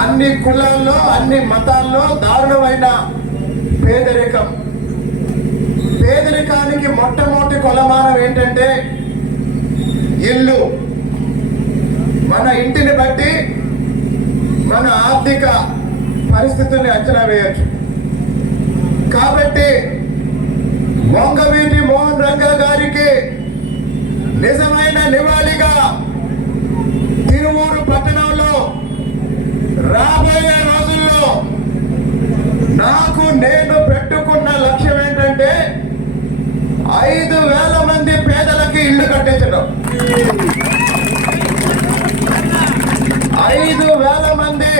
అన్ని కులాల్లో అన్ని మతాల్లో దారుణమైన పేదరికం. పేదరికానికి మొట్టమొదటి కొలమానం ఏంటంటే ఇల్లు. మన ఇంటిని బట్టి మన ఆర్థిక పరిస్థితుల్ని అంచనా వేయచ్చు. కాబట్టి వంగవీటి మోహన్ రంగా గారికి నిజమైన నివాళిగా తిరువూరు పట్టణంలో రాబోయే రోజుల్లో నేను పెట్టుకున్న లక్ష్యం ఏంటంటే 5,000 మంది పేదలకి ఇల్లు కట్టించడం. 5,000 మంది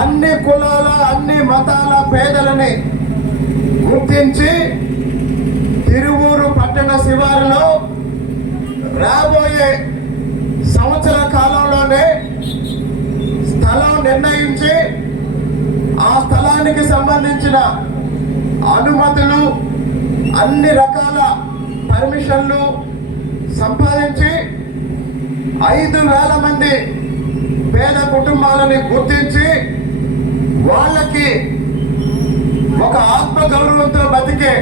అన్ని కులాల అన్ని మతాల పేదలని గుర్తించి తిరువూరు పట్టణ శివారులో రాబోయే సంవత్సర కాలంలోనే స్థలం నిర్ణయించి ఆ స్థలానికి సంబంధించిన అనుమతులు అన్ని రకాల పర్మిషన్లు సంపాదించి 5,000 మంది పేద కుటుంబాలని గుర్తించి వాళ్ళకి ఒక ఆత్మగౌరవంతో బతికే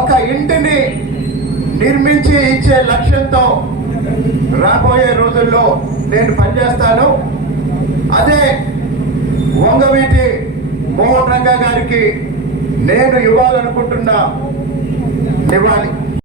ఒక ఇంటిని నిర్మించి ఇచ్చే లక్ష్యంతో రాబోయే రోజుల్లో నేను పనిచేస్తాను. అదే వంగవీటి మోహన్ రంగా గారికి నేను ఇవ్వాలనుకుంటున్న నివాళి.